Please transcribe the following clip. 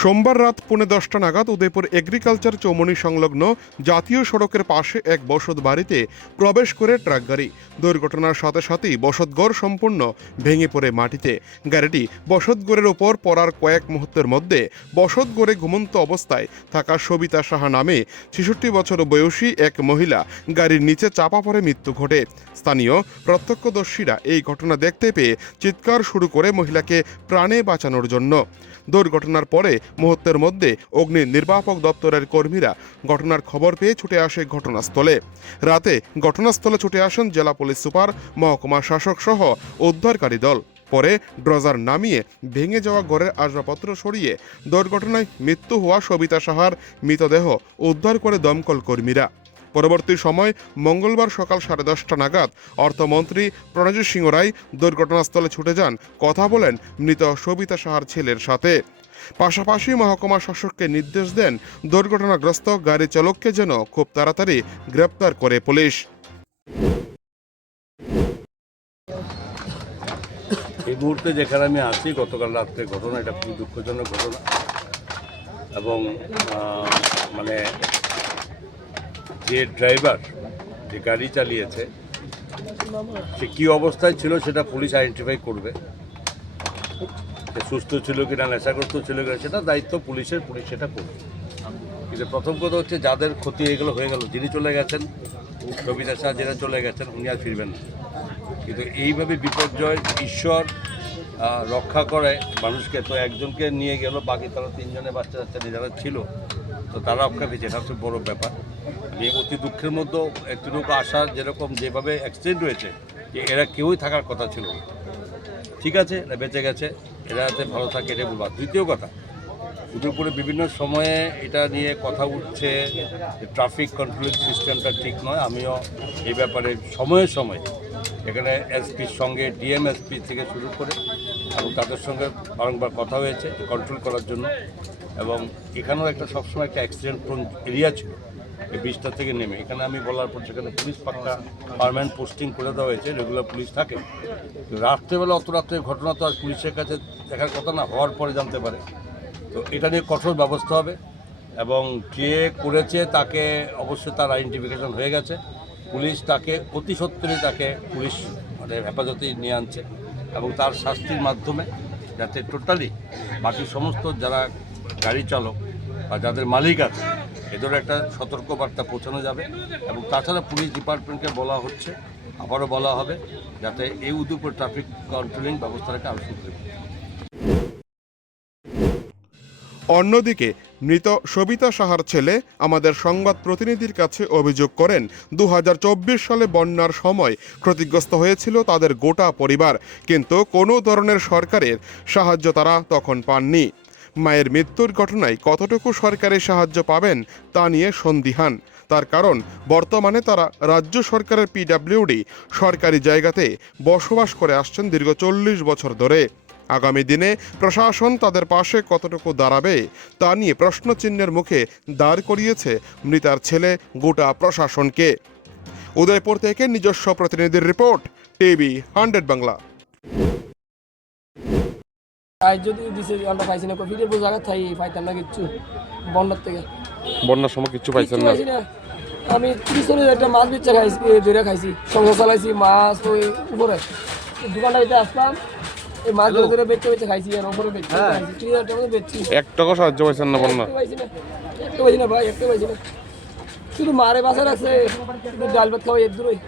সোমবার রাত 10:45 নাগাদ উদয়পুর এগ্রিকালচার চৌমনি সংলগ্ন জাতীয় সড়কের পাশে এক বসত বাড়িতে প্রবেশ করে ট্রাক গাড়ি। দুর্ঘটনার সাথে সাথেই বসতঘর সম্পূর্ণ ভেঙে পড়ে মাটিতে। গাড়িটি বসতঘরের ওপর পড়ার কয়েক মুহূর্তের মধ্যে বসতঘরে ঘুমন্ত অবস্থায় থাকা সবিতা সাহা নামে 66 বছর বয়সী এক মহিলা গাড়ির নিচে চাপা পড়ে মৃত্যু ঘটে। স্থানীয় প্রত্যক্ষদর্শীরা এই ঘটনা দেখতে পেয়ে চিৎকার শুরু করে মহিলাকে প্রাণে বাঁচানোর জন্য। দুর্ঘটনার পরে মুহূর্তের মধ্যে অগ্নি নির্বাপক দপ্তরের কর্মীরা ঘটনার খবর পেয়ে ছুটে আসে ঘটনাস্থলে। রাতে ঘটনাস্থলে ছুটে আসেন জেলা পুলিশ সুপার, মহকুমা শাসক সহ উদ্ধারকারী দল। পরে ড্রজার নামিয়ে ভেঙে যাওয়া ঘরের আসবাবপত্র সরিয়ে দুর্ঘটনায় মৃত্যু হওয়া সবিতা সাহার মৃতদেহ উদ্ধার করে দমকল কর্মীরা। পরবর্তী সময় মঙ্গলবার সকাল 10:30 নাগাদ অর্থমন্ত্রী প্রণজিৎ সিংহ রায় দুর্ঘটনাস্থলে ছুটে যান, কথা বলেন মৃত সবিতা সাহার ছেলের সাথে। পাশাপাশি মহকুমা শাসককে নির্দেশ দেন দুর্ঘটনাগ্রস্ত গাড়ি চালককে যেন খুব তাড়াতাড়ি গ্রেপ্তার করে পুলিশ। এই মুহূর্তে যেখানে আমি আছি, গতকাল রাত্রে ঘটনা, এটা খুবই দুঃখজনক ঘটনা। এবং মানে যে ড্রাইভার, যে গাড়ি চালিয়েছে, সে কী অবস্থায় ছিল সেটা পুলিশ আইডেন্টিফাই করবে। সে সুস্থ ছিল কিনা, নেশাগ্রস্ত ছিল কিনা, সেটা দায়িত্ব পুলিশের, পুলিশ সেটা করবে। কিন্তু প্রথম কথা হচ্ছে, যাদের ক্ষতি এগুলো হয়ে গেল, যিনি চলে গেছেন, সবিতা সাহা যেটা চলে গেছেন, উনি আর ফিরবেন না। কিন্তু এইভাবে বিপর্যয় ঈশ্বর রক্ষা করে মানুষকে। তো একজনকে নিয়ে গেল, বাকি তারা 3 জনের বাচ্চা যারা ছিল, তো তারা রক্ষা পেয়েছে, এটা হচ্ছে বড় ব্যাপার। যে অতি দুঃখের মধ্যে একটুকু আশা, যেরকম যেভাবে অ্যাক্সিডেন্ট হয়েছে, যে এরা কেউই থাকার কথা ছিল। ঠিক আছে, এরা বেঁচে গেছে, এরা যাতে ভালো থাকে, এটাই বলবো। দ্বিতীয় কথা, উদয়পুরে বিভিন্ন সময়ে এটা নিয়ে কথা উঠছে যে ট্রাফিক কন্ট্রোলিং সিস্টেমটা ঠিক নয়। আমিও এই ব্যাপারে সময়ে সময়ে এখানে এসপির সঙ্গে, ডিএমএসপি থেকে শুরু করে এবং তাদের সঙ্গে বারংবার কথা হয়েছে কন্ট্রোল করার জন্য। এবং এখানেও একটা সবসময় একটা অ্যাক্সিডেন্ট প্রোন এরিয়া ছিল এই ব্রিজটা থেকে নেমে। এখানে আমি বলার পর সেখানে পুলিশ পাক্কা পার্মানেন্ট পোস্টিং করে দেওয়া হয়েছে, রেগুলার পুলিশ থাকে। রাত্রেবেলা অত রাত্রে ঘটনা তো আর পুলিশের কাছে দেখার কথা না, হওয়ার পরে জানতে পারে। তো এটা নিয়ে কঠোর ব্যবস্থা হবে এবং যে করেছে তাকে অবশ্যই তার আইডেন্টিফিকেশন হয়ে গেছে। পুলিশ তাকে অতি সত্বরই তাকে পুলিশ হেফাজতে নিয়ে আনছে এবং তার শাস্তির মাধ্যমে যাতে টোটালি বাকি সমস্ত যারা গাড়ি চালক বা যাদের মালিক আছে, এদের একটা সতর্কবার্তা পৌঁছানো যাবে। এবং তাছাড়া পুলিশ ডিপার্টমেন্টকে বলা হচ্ছে, আবারও বলা হবে, যাতে এই উদয়পুর ট্রাফিক কন্ট্রোলিং ব্যবস্থাটাকে আরও সুদৃঢ়। অন্যদিকে মৃত সবিতা সাহার ছেলে আমাদের সংবাদ প্রতিনিধির কাছে অভিযোগ করেন, 2024 সালে বন্যার সময় ক্ষতিগ্রস্ত হয়েছিল তাদের গোটা পরিবার, কিন্তু কোনো ধরনের সরকারের সাহায্য তারা তখন পাননি। মায়ের মৃত্যুর ঘটনায় কতটুকু সরকারি সাহায্য পাবেন তা নিয়ে সন্দিহান। তার কারণ, বর্তমানে তারা রাজ্য সরকারের পিডব্লিউডি সরকারি জায়গাতে বসবাস করে আসছেন দীর্ঘ 40 বছর ধরে। আগামী দিনে প্রশাসন তাদের পাশে কতটুকু দাঁড়াবে তা নিয়ে প্রশ্নচিহ্নের মুখে দাঁড় করিয়েছে মৃতার ছেলে গোটা প্রশাসনকে। উদয়পুর থেকে নিজস্ব প্রতিনিধির রিপোর্ট, টিভি 100 বাংলা। বন্যার সময় কিচ্ছু পাইছেন না? আমি 30 চল্লিশ একটা মাছ বেচা খাইছি, ধরে খাইছি, সংসার চালাইছি। মাছ ওই উপরে দোকানটাতে আসলাম, এই মাছ ধরে বেচতে খাইছি, আর উপরে বেচতে খাইছি। 30,000 টাকা বেচছি। 1 টাকা সাহায্য পাইছেন না? বন্যা পাইছি না, একটা পাইছি না ভাই, একটা পাইছি না। শুধু মারে বাসা রাখছে, শুধু ডাল ভাত খাওয়াই, এর দূরই।